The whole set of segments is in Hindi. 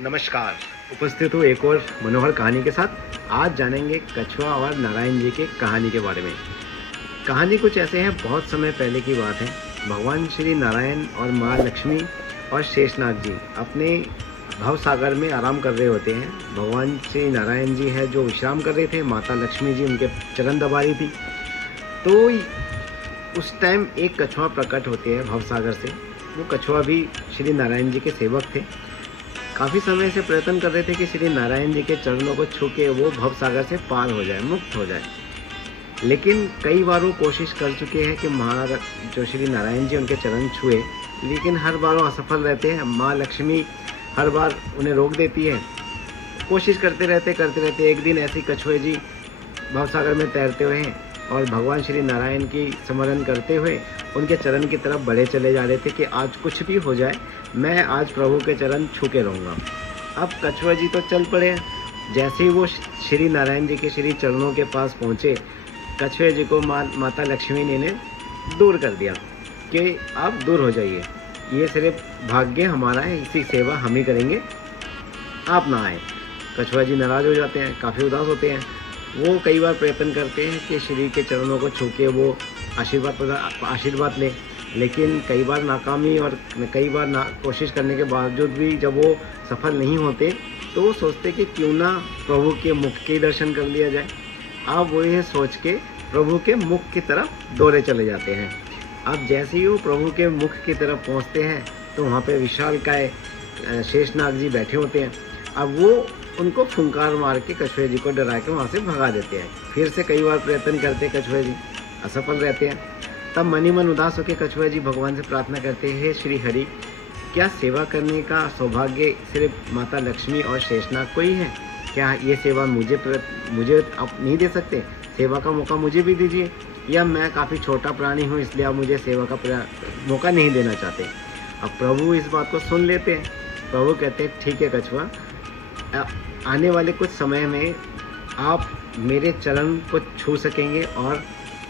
नमस्कार। उपस्थित हूँ एक और मनोहर कहानी के साथ। आज जानेंगे कछुआ और नारायण जी की कहानी के बारे में। कहानी कुछ ऐसे है, बहुत समय पहले की बात है। भगवान श्री नारायण और माँ लक्ष्मी और शेषनाग जी अपने भव सागर में आराम कर रहे होते हैं। भगवान श्री नारायण जी है जो विश्राम कर रहे थे, माता लक्ष्मी जी उनके चरण दबा रही थी। तो उस टाइम एक कछुआ प्रकट होते हैं भव सागर से। वो कछुआ भी श्री नारायण जी के सेवक थे। काफ़ी समय से प्रयत्न कर रहे थे कि श्री नारायण जी के चरणों को छू के वो भव सागर से पार हो जाए, मुक्त हो जाए। लेकिन कई बार वो कोशिश कर चुके हैं कि जो श्री नारायण जी उनके चरण छुए, लेकिन हर बार वो असफल रहते हैं। माँ लक्ष्मी हर बार उन्हें रोक देती है। कोशिश करते रहते एक दिन ऐसी कछुए जी भव सागर में तैरते हुए हैं और भगवान श्री नारायण की स्मरण करते हुए उनके चरण की तरफ बढ़े चले जा रहे थे कि आज कुछ भी हो जाए, मैं आज प्रभु के चरण छू के रहूँगा। अब कछुआ जी तो चल पड़े हैं। जैसे ही वो श्री नारायण जी के श्री चरणों के पास पहुँचे, कछुए जी को माता लक्ष्मी ने इन्हें दूर कर दिया कि आप दूर हो जाइए, ये सिर्फ भाग्य हमारा है, इसी सेवा हम ही करेंगे, आप ना आए। कछुआ जी नाराज़ हो जाते हैं, काफ़ी उदास होते हैं। वो कई बार प्रयत्न करते हैं कि श्री के चरणों को छू के वो आशीर्वाद लें, लेकिन कई बार नाकामी और कई बार कोशिश करने के बावजूद भी जब वो सफल नहीं होते तो वो सोचते कि क्यों ना प्रभु के मुख के दर्शन कर लिया जाए। अब वो ये सोच के प्रभु के मुख की तरफ दौड़े चले जाते हैं। अब जैसे ही वो प्रभु के मुख की तरफ पहुंचते हैं तो वहाँ पे विशालकाय शेषनाग जी बैठे होते हैं। अब वो उनको फुंकार मार के कछुए जी को डरा के वहाँ से भगा देते हैं। फिर से कई बार प्रयत्न करते कछुए जी, असफल रहते हैं। तब मन ही मन उदास होकर कछुआ जी भगवान से प्रार्थना करते हैं, हे श्री हरि, क्या सेवा करने का सौभाग्य सिर्फ माता लक्ष्मी और शेषनाग को ही है? क्या ये सेवा मुझे आप नहीं दे सकते? सेवा का मौका मुझे भी दीजिए। या मैं काफ़ी छोटा प्राणी हूँ इसलिए आप मुझे सेवा का मौका नहीं देना चाहते? अब प्रभु इस बात को सुन लेते हैं। प्रभु कहते हैं, ठीक है कछुआ, आने वाले कुछ समय में आप मेरे चरण को छू सकेंगे और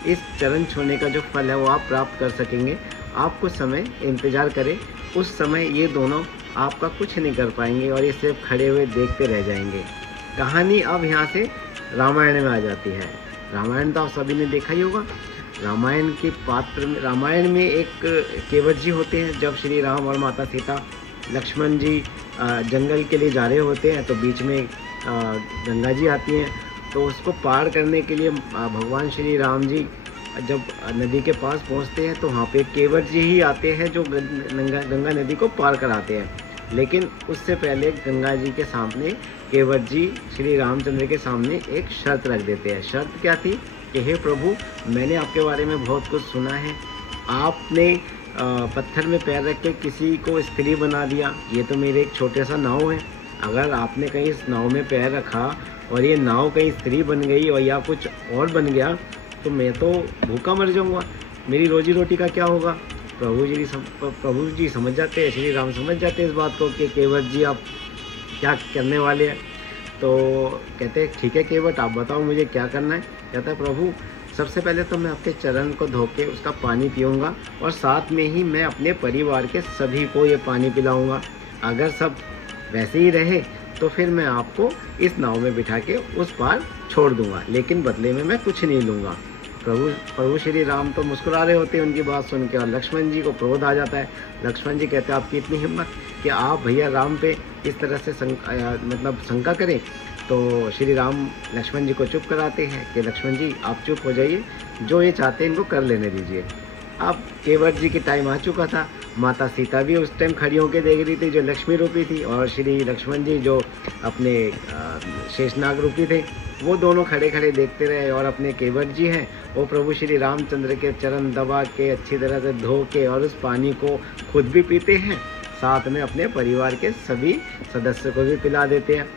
इस चरण छूने का जो फल है वो आप प्राप्त कर सकेंगे। आप कुछ समय इंतज़ार करें, उस समय ये दोनों आपका कुछ नहीं कर पाएंगे और ये सिर्फ खड़े हुए देखते रह जाएंगे। कहानी अब यहाँ से रामायण में आ जाती है। रामायण तो आप सभी ने देखा ही होगा। रामायण के पात्र में, रामायण में एक केवट जी होते हैं। जब श्री राम और माता सीता लक्ष्मण जी जंगल के लिए जा रहे होते हैं तो बीच में गंगा जी आती हैं। तो उसको पार करने के लिए भगवान श्री राम जी जब नदी के पास पहुंचते हैं तो वहाँ पे केवट जी ही आते हैं जो गंगा नदी को पार कराते हैं। लेकिन उससे पहले गंगा जी के सामने केवट जी श्री रामचंद्र के सामने एक शर्त रख देते हैं। शर्त क्या थी कि हे प्रभु, मैंने आपके बारे में बहुत कुछ सुना है। आपने पत्थर में पैर रख के किसी को स्त्री बना दिया। ये तो मेरे एक छोटे सा नाव है। अगर आपने कहीं इस नाव में पैर रखा और ये नाव कहीं स्त्री बन गई और या कुछ और बन गया तो मैं तो भूखा मर जाऊंगा, मेरी रोजी रोटी का क्या होगा? प्रभु जी समझ जाते हैं, श्री राम समझ जाते हैं इस बात को कि केवट जी आप क्या करने वाले हैं। तो कहते हैं, ठीक है केवट, आप बताओ मुझे क्या करना है। कहता है, प्रभु सबसे पहले तो मैं आपके चरण को धो के उसका पानी पीऊँगा और साथ में ही मैं अपने परिवार के सभी को ये पानी पिलाऊँगा। अगर सब वैसे ही रहे तो फिर मैं आपको इस नाव में बिठा के उस पार छोड़ दूंगा, लेकिन बदले में मैं कुछ नहीं लूँगा। प्रभु श्री राम तो मुस्कुरा रहे होते हैं उनकी बात सुन के, और लक्ष्मण जी को क्रोध आ जाता है। लक्ष्मण जी कहते हैं, आपकी इतनी हिम्मत कि आप भैया राम पे इस तरह से शंका करें। तो श्री राम लक्ष्मण जी को चुप कराते हैं कि लक्ष्मण जी आप चुप हो जाइए, जो ये चाहते हैं इनको कर लेने दीजिए। अब केवट जी की टाइम आ चुका था। माता सीता भी उस टाइम खड़ी होकर देख रही थी जो लक्ष्मी रूपी थी, और श्री लक्ष्मण जी जो अपने शेषनाग रूपी थे, वो दोनों खड़े खड़े देखते रहे। और अपने केवट जी हैं वो प्रभु श्री रामचंद्र के चरण दबा के अच्छी तरह से धो के और उस पानी को खुद भी पीते हैं, साथ में अपने परिवार के सभी सदस्य को भी पिला देते हैं।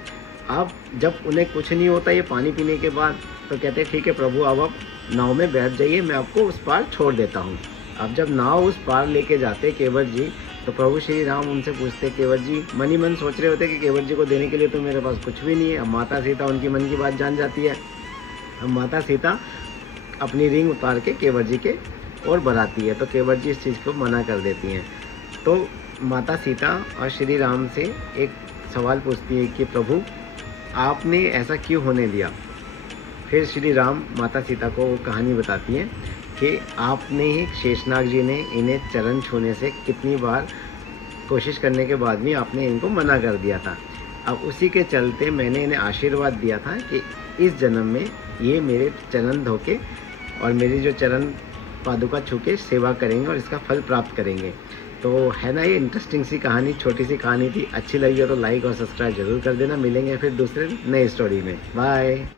अब जब उन्हें कुछ नहीं होता ये पानी पीने के बाद तो कहते हैं, ठीक है प्रभु, अब आप नाव में बैठ जाइए, मैं आपको उस पार छोड़ देता हूँ। अब जब नाव उस पार लेके जाते केवट जी तो प्रभु श्री राम उनसे पूछते, केवट जी मन ही मन सोच रहे होते कि केवट जी को देने के लिए तो मेरे पास कुछ भी नहीं है। अब माता सीता उनकी मन की बात जान जाती है। अब माता सीता अपनी रिंग उतार के केवट जी के और बढ़ाती है तो केवट जी इस चीज़ को मना कर देती हैं। तो माता सीता और श्री राम से एक सवाल पूछती है कि प्रभु आपने ऐसा क्यों होने दिया। फिर श्री राम माता सीता को वो कहानी बताती हैं कि आपने ही, शेषनाग जी ने इन्हें चरण छूने से कितनी बार कोशिश करने के बाद भी आपने इनको मना कर दिया था। अब उसी के चलते मैंने इन्हें आशीर्वाद दिया था कि इस जन्म में ये मेरे चरण धो के और मेरी जो चरण पादुका छू के सेवा करेंगे और इसका फल प्राप्त करेंगे। तो है ना, ये इंटरेस्टिंग सी कहानी, छोटी सी कहानी थी। अच्छी लगी हो तो लाइक और सब्सक्राइब जरूर कर देना। मिलेंगे फिर दूसरे नए स्टोरी में। बाय।